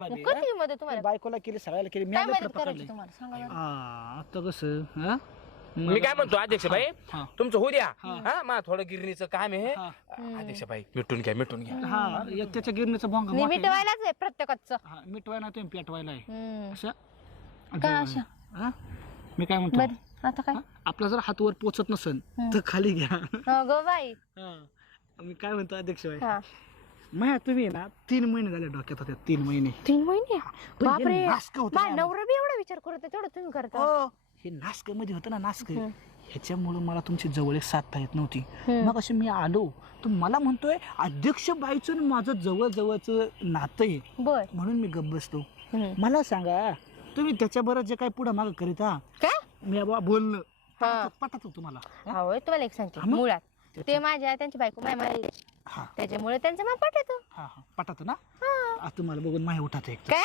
कधी मदत तुम्हाला बायकोला केली सगळ्याला केली मी काय आले मदत पकडले करायची तुम्हाला सांगा बरं. आता कसं हा मी काय म्हणतो अध्यक्ष भाई हा. तुमचं होऊ द्या हा मा थोडं गिरणीचं काम आहे हा. अध्यक्ष भाई मिटून घ्या हा एक त्याच्या गिरणीचं भोंगा मी मोठा आहे. मिटवायलाच आहे प्रत्येकाचं हा मिटवाय ना तुम्ही पेटवायला आहे हम्म. असं का असं? हा? मी काय म्हणतो बरं आता काय हा? आपला जर हात वर पोचत नसेल तर खाली घ्या गो बाई हा. मी काय म्हणतो अध्यक्ष भाई हा माया तुम्ही ना 3 महिने झाले डोक्यात होत्या 3 महिने 3 महिने पण हे बापरे नासकं होतं माझा ना. नवरा बी एवढा विचार करत आहे, तेवढं तुम्ही करता हो हे नासक मध्ये होतं ना नासक ह्याच्यामुळे मला तुमची जवळ साधता येत नव्हती मग असे मी आलो तर मला म्हणतोय अध्यक्ष बाईचं आणि माझं जवळ जवळचं नातं आहे बर म्हणून मी गप्प बसतो मला सांगा तुम्ही त्याच्याबरोबर जे काय पुढे मागं करीत हा काय मी बाबा बोलणं हा. पटत तुम्हाला हा होय तुम्हाला एक सांगते हा मग? मुळात ते माझ्या त्यांची बायको माय मारली हा त्याच्यामुळे त्यांचं मग पटत हा हा पटत ना तुम्हाला बघून माही उठात एक काय